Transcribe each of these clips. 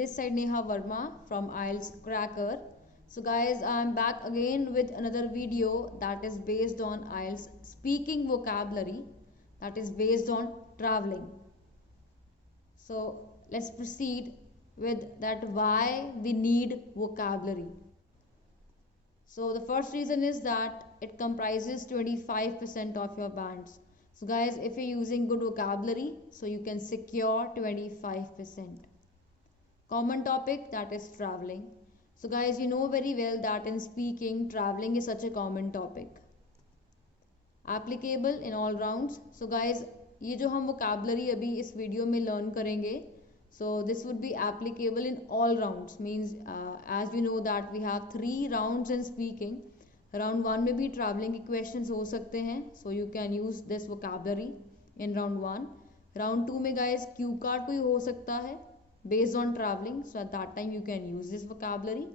this side Neha Verma from IELTS Cracker. So guys, I'm back again with another video that is based on IELTS speaking vocabulary, that is based on traveling. So let's proceed with that why we need vocabulary. So the first reason is that it comprises 25% of your bands. So guys, if you're using good vocabulary, so you can secure 25%. Common topic, that is traveling. So guys, you know very well that in speaking, traveling is such a common topic. Applicable in all rounds. So guys, ये जो हम vocabulary अभी इस video में learn करेंगे, so this would be applicable in all rounds. Means as we know that we have 3 rounds in speaking. Round 1 में भी traveling के questions हो सकते हैं, so you can use this vocabulary in round 1. Round 2 में guys Q card कोई हो सकता है based on traveling, so at that time you can use this vocabulary.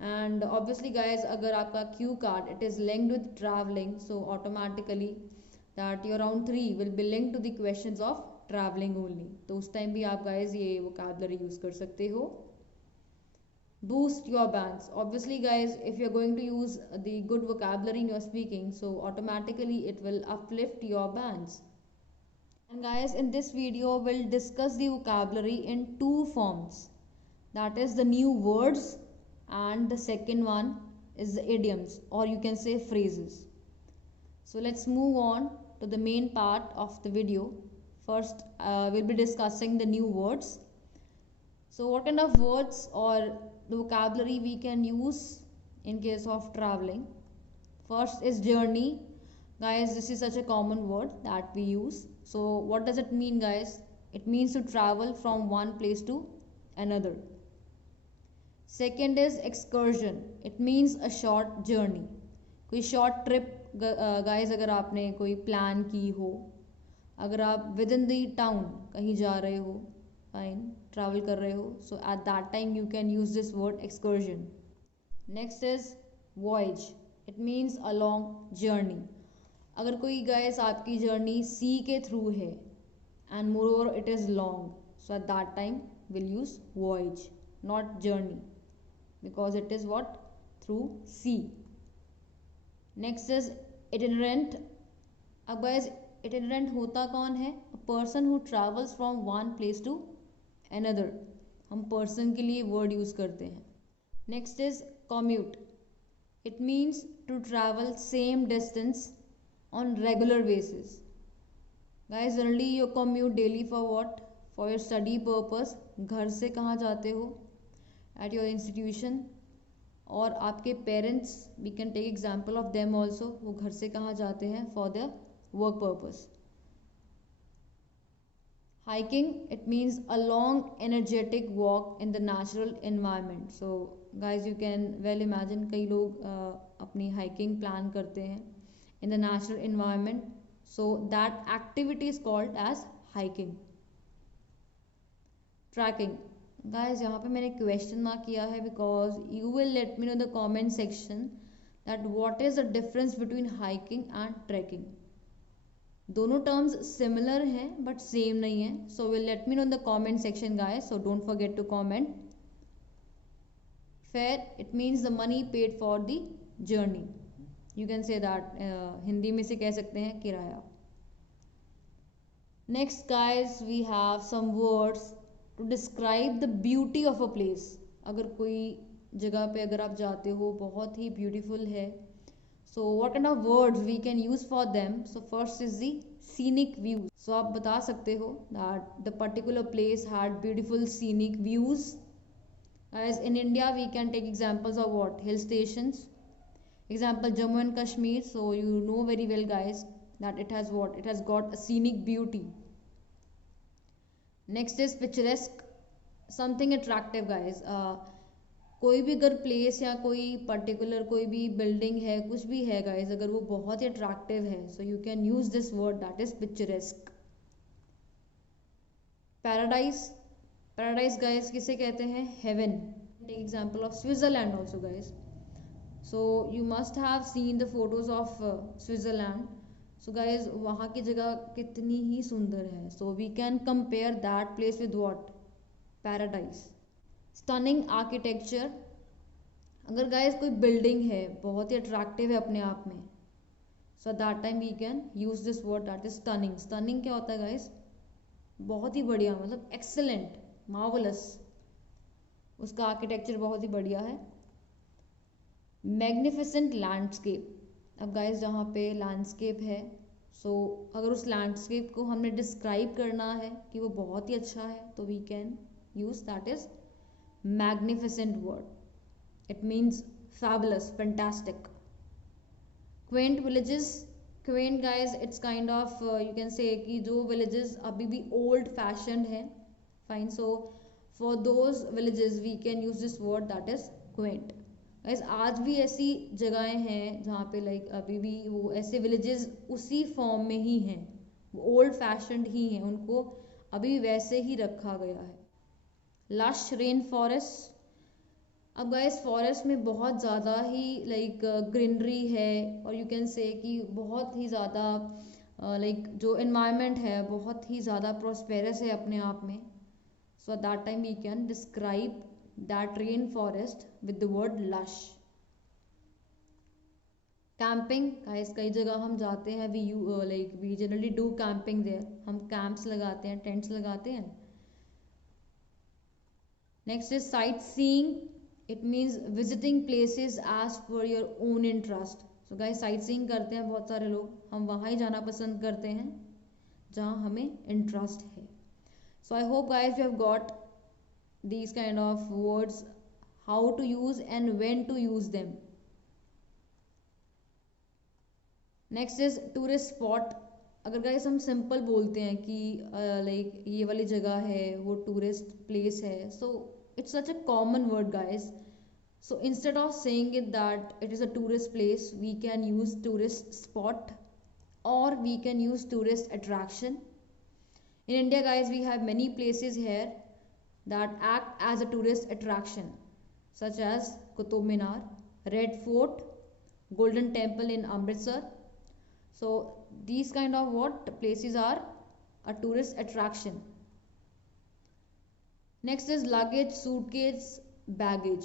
And obviously guys, अगर आपका Q card it is linked with traveling, so automatically that your round 3 will be linked to the questions of traveling only. तो उस time भी आप guys ये vocabulary use कर सकते हो. Boost your bands. Obviously guys, if you're going to use the good vocabulary in your speaking, so automatically it will uplift your bands. And guys, in this video we'll discuss the vocabulary in 2 forms. That is the new words, and the second one is the idioms, or you can say phrases. So let's move on to the main part of the video. First we'll be discussing the new words. So what kind of words or the vocabulary we can use in case of traveling? First is journey. Guys, this is such a common word that we use. So what does it mean guys? It means to travel from one place to another. Second is excursion. It means a short journey. कोई short trip guys अगर आपने कोई plan की हो, अगर आप within the town कहीं जा रहे हो, fine, travel कर रहे हो, so at that time you can use this word excursion. Next is voyage. It means a long journey. अगर कोई guys आपकी journey sea के through है and moreover it is long, so at that time we'll use voyage, not journey, because it is what? Through sea. Next is itinerant. अब guys itinerant होता कौन है? A person who travels from one place to another. हम person के लिए word use करते हैं. Next is commute. It means to travel same distance on regular basis. Guys, generally you commute daily for what? For your study purpose. घर से कहाँ जाते हो? At your institution. और आपके parents, we can take example of them also, वो घर से कहाँ जाते हैं? For their work purpose. Hiking, it means a long energetic walk in the natural environment. So guys, you can well imagine कई लोग अपनी hiking plan करते हैं in the natural environment, so that activity is called as hiking. Tracking. Guys, यहाँ पे मैंने question mark किया है because you will let me know in the comment section that what is the difference between hiking and trekking. दोनों terms similar हैं but same नहीं है, so will let me know in the comment section guys, so don't forget to comment. Fare, it means the money paid for the journey. You can say that Hindi में से कह सकते हैं किराया. Next guys, we have some words to describe the beauty of a place. अगर कोई जगह पे अगर आप जाते हो बहुत ही beautiful है, so what kind of words we can use for them? So first is the scenic views. So आप बता सकते हो that the particular place had beautiful scenic views. As in India we can take examples of what? Hill stations. Example Jammu and Kashmir. So you know very well guys that it has what? It has got a scenic beauty. Next is picturesque. Something attractive guys. कोई भी अगर place या कोई particular कोई भी building है, कुछ भी है गाइज, अगर वो बहुत ही अट्रैक्टिव है, so you can use this word that is picturesque. Paradise. Paradise guys किसे कहते हैं? Heaven. Take example of Switzerland also guys. So you must have seen the photos of Switzerland. So guys वहाँ की जगह कितनी ही सुंदर है. So we can compare that place with what? Paradise. Stunning architecture, अगर गाइस कोई बिल्डिंग है बहुत ही अट्रैक्टिव है अपने आप में, so that time we can use this word that is stunning. Stunning क्या होता है गाइस? बहुत ही बढ़िया, मतलब एक्सेलेंट, मार्वलस, उसका आर्किटेक्चर बहुत ही बढ़िया है। मैग्निफिसेंट लैंडस्केप, अब गाइस जहाँ पे लैंडस्केप है, सो अगर उस लैंडस्केप को हमने डिस्क्राइब करना है कि वो बहुत ही अच्छा है, तो we can use that is magnificent word. It means fabulous, fantastic. Quaint villages, quaint guys, it's kind of you can say कि जो villages अभी भी old fashioned है, fine. So for those villages we can use this word that is quaint. guys आज भी ऐसी जगहें हैं जहाँ पे like अभी भी वो ऐसे villages उसी form में ही हैं, वो old fashioned ही हैं, उनको अभी वैसे ही रखा गया है। lush rain forest, अब गाइस फॉरेस्ट में बहुत ज़्यादा ही लाइक ग्रीनरी है, और यू कैन से कि बहुत ही ज़्यादा लाइक जो एनवायरनमेंट है बहुत ही ज़्यादा प्रोस्पेरस है अपने आप में। So at that time we can describe that rain forest with the word lush. Camping, guys कई जगह हम जाते हैं, we generally do camping there, हम कैंप्स लगाते हैं, टेंट्स लगाते हैं। Next is sightseeing, it means visiting places as per your own interest. So guys sightseeing करते हैं बहुत सारे लोग, हम वहाँ ही जाना पसंद करते हैं जहाँ हमें इंटरेस्ट है। So I hope guys you have got these kind of words, how to use and when to use them. Next is tourist spot, अगर गाइस हम सिंपल बोलते हैं कि लाइक ये वाली जगह है, वो टूरिस्ट प्लेस है, सो it's such a common word guys. So instead of saying it that it is a tourist place, we can use tourist spot, or we can use tourist attraction. In India guys we have many places here that act as a tourist attraction, such as Qutub Minar, Red Fort, Golden Temple in Amritsar. So these kind of what places are a tourist attraction. Next is luggage, suitcase, baggage.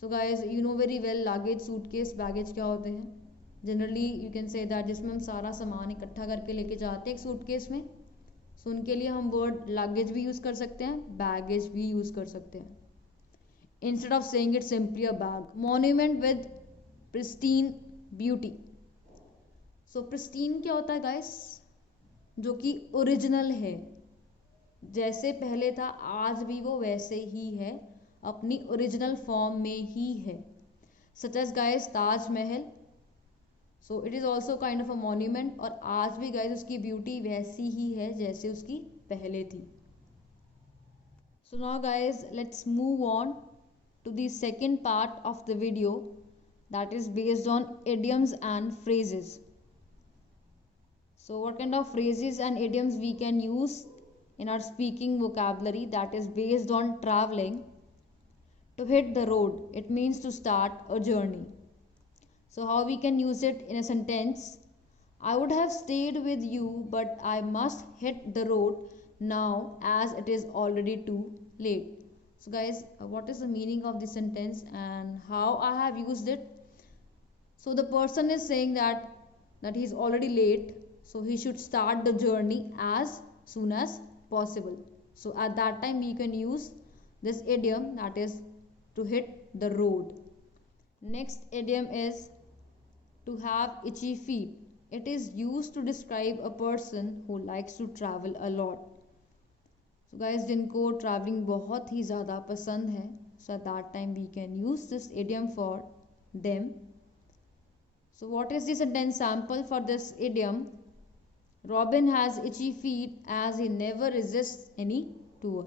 So guys you know very well luggage, suitcase, baggage क्या होते हैं। Generally you can say that जिसमें हम सारा सामान इकट्ठा करके लेके जाते हैं एक सूटकेस में, सो उनके लिए हम वर्ड लगेज भी यूज कर सकते हैं, बैगेज भी यूज कर सकते हैं, instead of saying it simply a bag. Monument with pristine beauty, so pristine क्या होता है गाइस? जो कि ओरिजिनल है, जैसे पहले था आज भी वो वैसे ही है, अपनी ओरिजिनल फॉर्म में ही है, such as guys Taj Mahal. So it is also kind of a monument, और आज भी गाइस उसकी ब्यूटी वैसी ही है जैसे उसकी पहले थी। So now guys let's move on to the second part of the video that is based on idioms and phrases. So what kind of phrases and idioms we can use in our speaking vocabulary that is based on traveling? To hit the road, it means to start a journey. So how we can use it in a sentence? I would have stayed with you, but I must hit the road now as it is already too late. So guys, what is the meaning of this sentence and how I have used it? So the person is saying that he is already late, so he should start the journey as soon as possible. So at that time we can use this idiom that is to hit the road. Next idiom is to have itchy feet. It is used to describe a person who likes to travel a lot. So guys जिनको traveling बहुत ही ज़्यादा पसंद है, so at that time we can use this idiom for them. So what is the sentence sample for this idiom? Robin has itchy feet as he never resists any tour.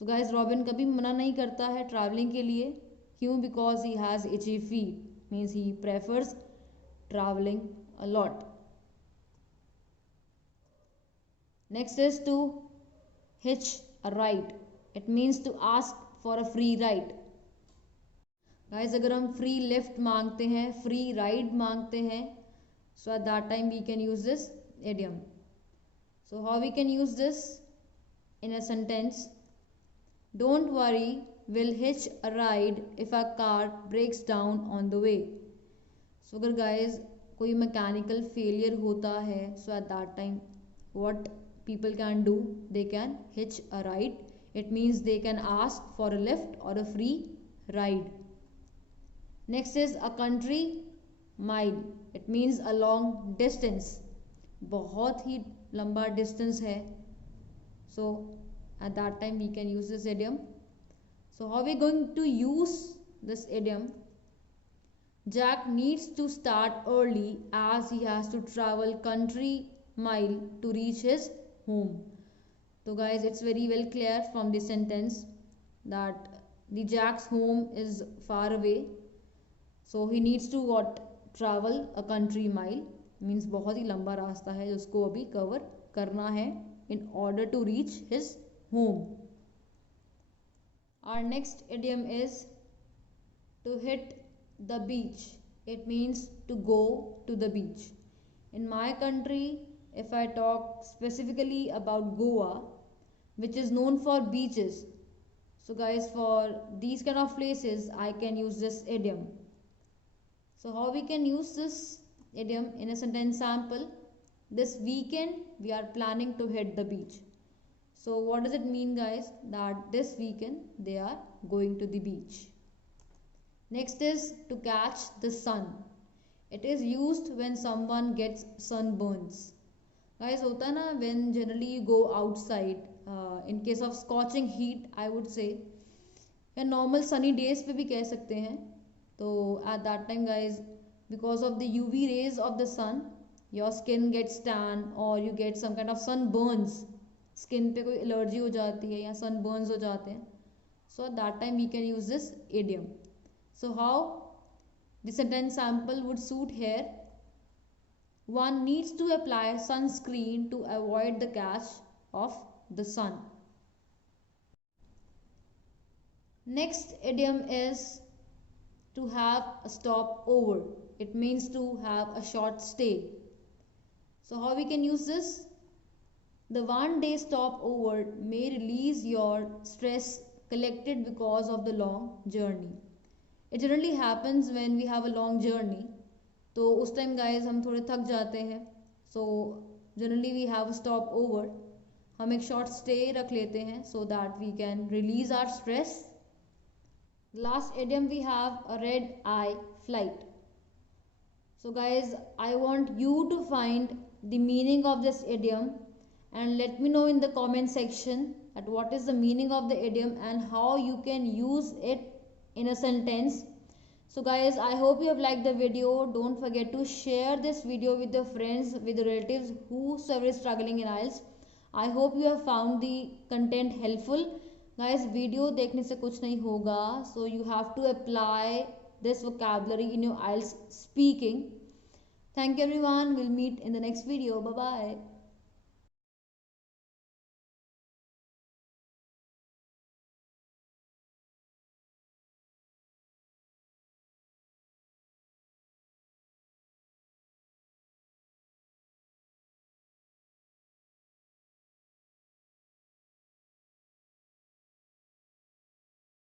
So guys Robin कभी मना नहीं करता है traveling के लिए, क्यों? Because he has itchy feet, means he prefers traveling a lot. Next is to hitch a ride. It means to ask for a free ride. Guys अगर हम free lift मांगते हैं, free ride मांगते हैं, so at that time we can use this idiom. So how we can use this in a sentence? Don't worry, will hitch a ride if a car breaks down on the way. So अगर guys कोई mechanical failure होता है, so at that time what people can do, they can hitch a ride. It means they can ask for a lift or a free ride. Next is a country mile. It means a long distance. बहुत ही लंबा distance है. So at that time we can use this idiom. So how are we going to use this idiom? Jack needs to start early as he has to travel country mile to reach his home. So guys, it's very well clear from this sentence that the Jack's home is far away. So he needs to what? Travel a country mile. Means बहुत ही लंबा रास्ता है जिसको अभी cover करना है in order to reach his home. Our next idiom is to hit the beach. It means to go to the beach. In my country, if I talk specifically about Goa, which is known for beaches, so guys, for these kind of places I can use this idiom. So how we can use this idiom in a sentence sample? This weekend we are planning to hit the beach. So what does it mean, guys? That this weekend they are going to the beach. Next is to catch the sun. It is used when someone gets sunburns. Guys, होता है ना, when generally you go outside, in case of scorching heat I would say, या normal sunny days पे भी कह सकते हैं. तो at that time guys, because of the UV rays of the sun, your skin gets tan or you get some kind of sunburns. Skin पे कोई allergy हो जाती है या sunburns हो जाते हैं. So at that time we can use this idiom. So how the sentence sample would suit here? One needs to apply sunscreen to avoid the catch of the sun. Next idiom is to have a stopover. It means to have a short stay. So how we can use this? The one-day stopover may release your stress collected because of the long journey. It generally happens when we have a long journey. तो उस time guys हम थोड़े थक जाते हैं. So generally we have a stopover. हम एक short stay रख लेते हैं so that we can release our stress. Last idiom we have a red eye flight. So guys I want you to find the meaning of this idiom and let me know in the comment section at what is the meaning of the idiom and how you can use it in a sentence. So guys, I hope you have liked the video. Don't forget to share this video with your friends, with your relatives whosoever is struggling in IELTS. I hope you have found the content helpful. Guys, video देखने से कुछ नहीं होगा. So you have to apply this vocabulary in your IELTS speaking. Thank you everyone. We'll meet in the next video. Bye bye.